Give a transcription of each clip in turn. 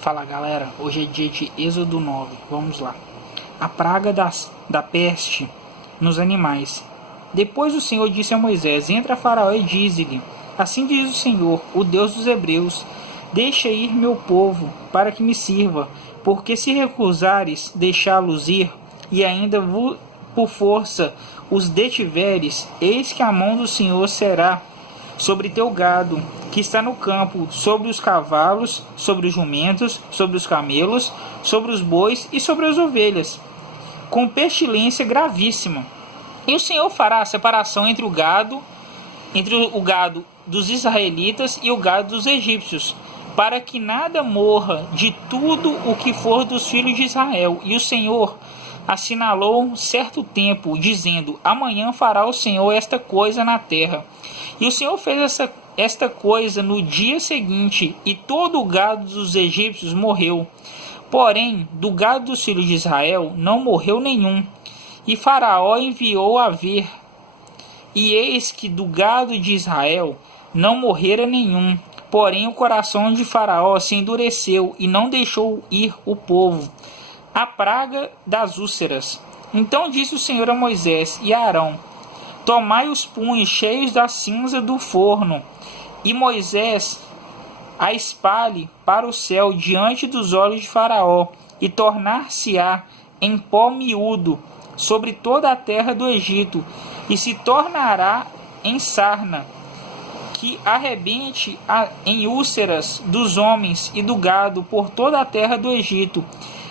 Fala galera, hoje é dia de Êxodo 9, vamos lá. A praga da peste nos animais. Depois o Senhor disse a Moisés: entra a Faraó e dize-lhe: assim diz o Senhor, o Deus dos Hebreus: deixa ir meu povo, para que me sirva, porque se recusares deixá-los ir, e ainda por força os detiveres, eis que a mão do Senhor será sobre teu gado, que está no campo, sobre os cavalos, sobre os jumentos, sobre os camelos, sobre os bois e sobre as ovelhas, com pestilência gravíssima. E o Senhor fará a separação entre o gado dos israelitas e o gado dos egípcios, para que nada morra de tudo o que for dos filhos de Israel. E o Senhor assinalou certo tempo, dizendo: amanhã fará o Senhor esta coisa na terra. E o Senhor fez esta coisa no dia seguinte, e todo o gado dos egípcios morreu. Porém, do gado dos filhos de Israel não morreu nenhum. E Faraó enviou a ver, e eis que do gado de Israel não morrera nenhum. Porém, o coração de Faraó se endureceu, e não deixou ir o povo. A praga das úlceras. Então disse o Senhor a Moisés e a Arão: tomai os punhos cheios da cinza do forno, e Moisés a espalhe para o céu diante dos olhos de Faraó, e tornar-se-á em pó miúdo sobre toda a terra do Egito, e se tornará em sarna, que arrebente em úlceras dos homens e do gado por toda a terra do Egito.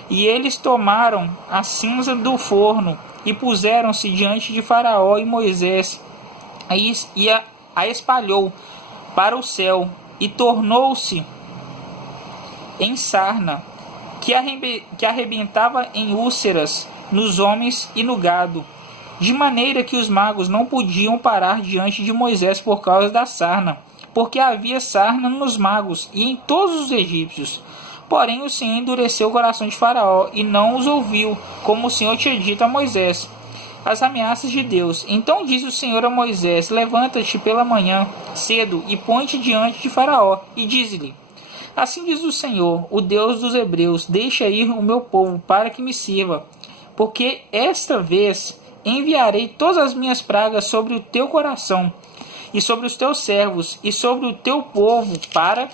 E eles tomaram a cinza do forno e puseram-se diante de Faraó, e Moisés a espalhou para o céu, e tornou-se em sarna, que arrebentava em úlceras nos homens e no gado, de maneira que os magos não podiam parar diante de Moisés por causa da sarna, porque havia sarna nos magos e em todos os egípcios. Porém o Senhor endureceu o coração de Faraó, e não os ouviu, como o Senhor tinha dito a Moisés. As ameaças de Deus. Então disse o Senhor a Moisés: levanta-te pela manhã cedo, e põe-te diante de Faraó, e dize-lhe: assim diz o Senhor, o Deus dos Hebreus: deixa ir o meu povo, para que me sirva, porque esta vez enviarei todas as minhas pragas sobre o teu coração, e sobre os teus servos, e sobre o teu povo, para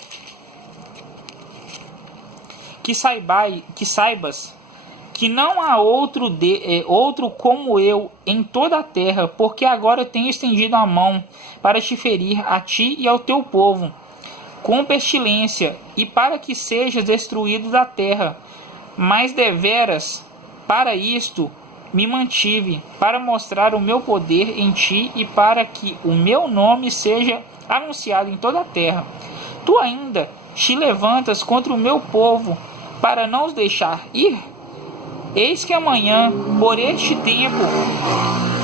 que saibas que não há outro como eu em toda a terra, porque agora tenho estendido a mão para te ferir a ti e ao teu povo com pestilência, e para que sejas destruído da terra. Mas deveras para isto me mantive, para mostrar o meu poder em ti, e para que o meu nome seja anunciado em toda a terra. Tu ainda te levantas contra o meu povo para não os deixar ir? Eis que amanhã, por este tempo,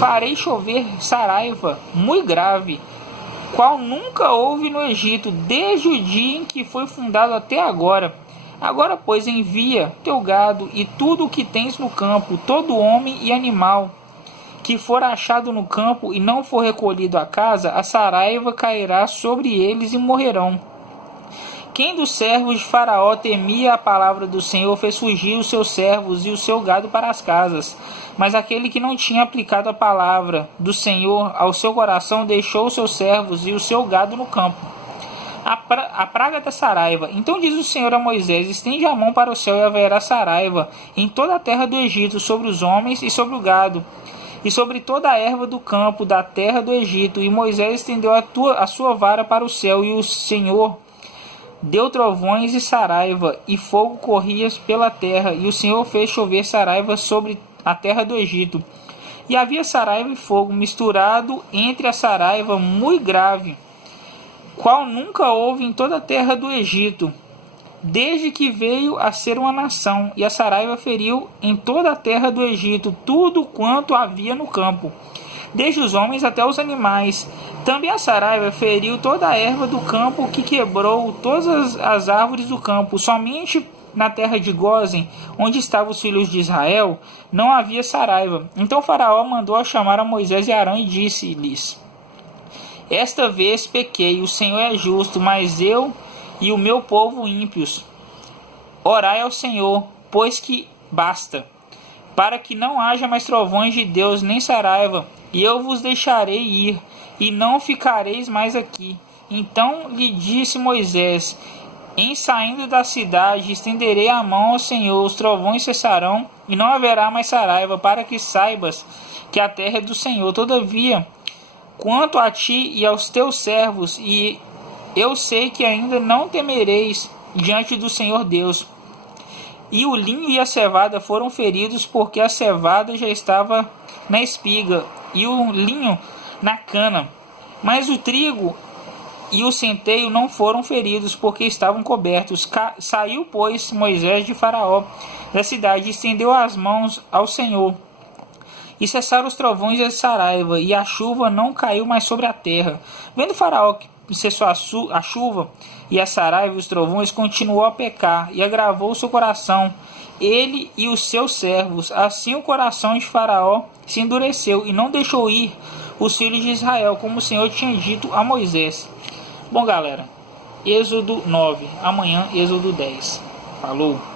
farei chover saraiva muito grave, qual nunca houve no Egito, desde o dia em que foi fundado até agora. Agora, pois, envia teu gado e tudo o que tens no campo, todo homem e animal que for achado no campo e não for recolhido à casa, a saraiva cairá sobre eles e morrerão. Quem dos servos de Faraó temia a palavra do Senhor fez fugir os seus servos e o seu gado para as casas. Mas aquele que não tinha aplicado a palavra do Senhor ao seu coração deixou os seus servos e o seu gado no campo. A praga da saraiva. Então diz o Senhor a Moisés: estende a mão para o céu, e haverá saraiva em toda a terra do Egito, sobre os homens e sobre o gado, e sobre toda a erva do campo da terra do Egito. E Moisés estendeu a sua vara para o céu, e o Senhor deu trovões e saraiva, e fogo corria pela terra, e o Senhor fez chover saraiva sobre a terra do Egito. E havia saraiva e fogo misturado entre a saraiva muito grave, qual nunca houve em toda a terra do Egito, desde que veio a ser uma nação. E a saraiva feriu em toda a terra do Egito tudo quanto havia no campo, desde os homens até os animais. Também a saraiva feriu toda a erva do campo, que quebrou todas as árvores do campo. Somente na terra de Gósen, onde estavam os filhos de Israel, não havia saraiva. Então Faraó mandou chamar a Moisés e Arão e disse-lhes: esta vez pequei, o Senhor é justo, mas eu e o meu povo ímpios. Orai ao Senhor, pois que basta, para que não haja mais trovões de Deus nem saraiva, e eu vos deixarei ir, e não ficareis mais aqui. Então lhe disse Moisés: em saindo da cidade, estenderei a mão ao Senhor, os trovões cessarão, e não haverá mais saraiva, para que saibas que a terra é do Senhor. Todavia, quanto a ti e aos teus servos, e eu sei que ainda não temereis diante do Senhor Deus. E o linho e a cevada foram feridos, porque a cevada já estava na espiga, e o linho na cana. Mas o trigo e o centeio não foram feridos, porque estavam cobertos. Saiu, pois, Moisés de Faraó da cidade, e estendeu as mãos ao Senhor. E cessaram os trovões e a saraiva, e a chuva não caiu mais sobre a terra. Vendo Faraó que cessou a chuva e a saraiva e os trovões, continuou a pecar, e agravou o seu coração, ele e os seus servos. Assim o coração de Faraó se endureceu, e não deixou ir os filhos de Israel, como o Senhor tinha dito a Moisés. Bom, galera, Êxodo 9, amanhã Êxodo 10. Falou!